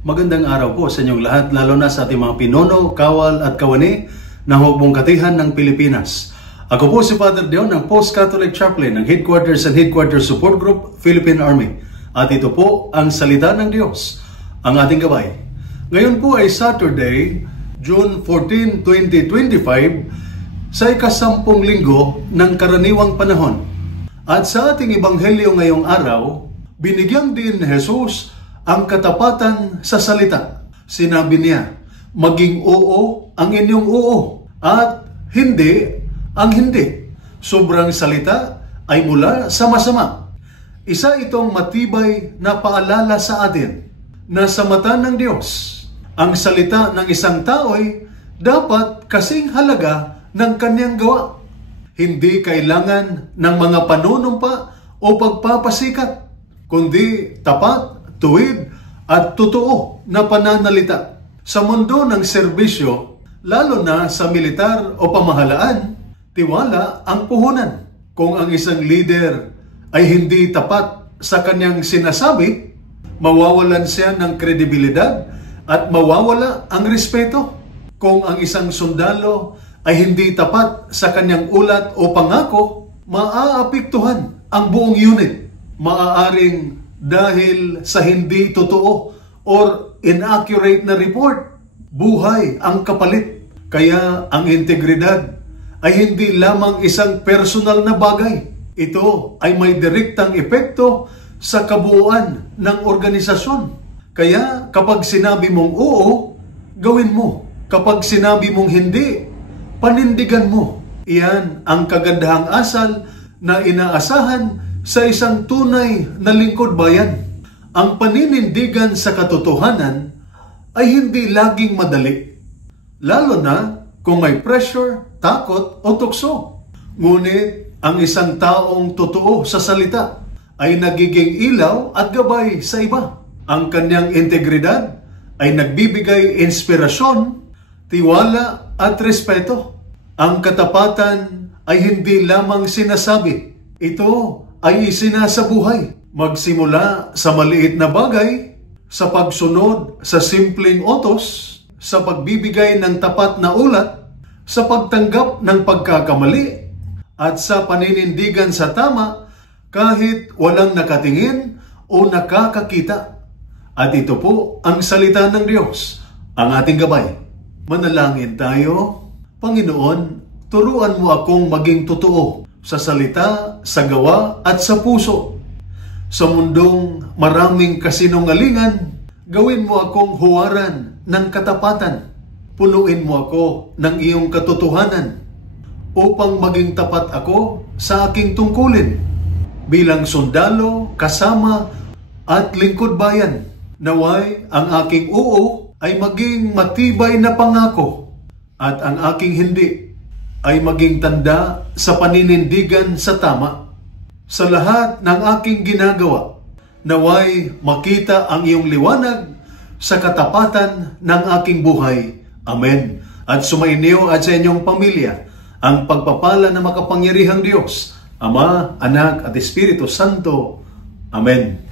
Magandang araw po sa inyong lahat, lalo na sa ating mga pinuno, kawal at kawani ng Hukbong Katihan ng Pilipinas. Ako po si Father Dion ng Post-Catholic Chaplain ng Headquarters and Headquarters Support Group, Philippine Army. At ito po ang Salita ng Diyos, ang ating gabay. Ngayon po ay Saturday, June 14, 2025, sa ikasampung linggo ng karaniwang panahon. At sa ating ebanghelyo ngayong araw, binigyang din ni Jesus ang katapatan sa salita. Sinabi niya, maging oo ang inyong oo at hindi ang hindi. Sobrang salita ay mula sa masama. Isa itong matibay na paalala sa atin na sa mata ng Diyos, ang salita ng isang tao ay dapat kasing halaga ng kanyang gawa. Hindi kailangan ng mga panunumpa o pagpapasikat, kundi tapat, tuwid at totoo na pananalita. Sa mundo ng serbisyo, lalo na sa militar o pamahalaan, tiwala ang puhunan. Kung ang isang leader ay hindi tapat sa kanyang sinasabi, mawawalan siya ng kredibilidad at mawawala ang respeto. Kung ang isang sundalo ay hindi tapat sa kanyang ulat o pangako, maaapektuhan ang buong unit. Maaaring dahil sa hindi totoo or inaccurate na report, buhay ang kapalit. Kaya ang integridad ay hindi lamang isang personal na bagay. Ito ay may direktang epekto sa kabuuan ng organisasyon. Kaya kapag sinabi mong oo, gawin mo. Kapag sinabi mong hindi, panindigan mo. Iyan ang kagandahang asal na inaasahan sa isang tunay na lingkod bayan. Ang paninindigan sa katotohanan ay hindi laging madali, lalo na kung may pressure, takot o tukso. Ngunit ang isang taong totoo sa salita ay nagiging ilaw at gabay sa iba. Ang kanyang integridad ay nagbibigay inspirasyon, tiwala at respeto. Ang katapatan ay hindi lamang sinasabi, ito ay isinasabuhay. Magsimula sa maliit na bagay, sa pagsunod sa simpleng utos, sa pagbibigay ng tapat na ulat, sa pagtanggap ng pagkakamali, at sa paninindigan sa tama kahit walang nakatingin o nakakakita. At ito po ang salita ng Diyos, ang ating gabay. Manalangin tayo. Panginoon, turuan mo akong maging totoo sa salita, sa gawa at sa puso. Sa mundong maraming kasinungalingan, gawin mo akong huwaran ng katapatan. Punuin mo ako ng iyong katotohanan upang maging tapat ako sa aking tungkulin bilang sundalo, kasama at lingkod bayan. Naway ang aking oo ay maging matibay na pangako at ang aking hindi ay maging tanda sa paninindigan sa tama. Sa lahat ng aking ginagawa, naway makita ang iyong liwanag sa katapatan ng aking buhay. Amen. At sumainyo at sa inyong pamilya ang pagpapala ng makapangyarihang Diyos, Ama, Anak at Espiritu Santo. Amen.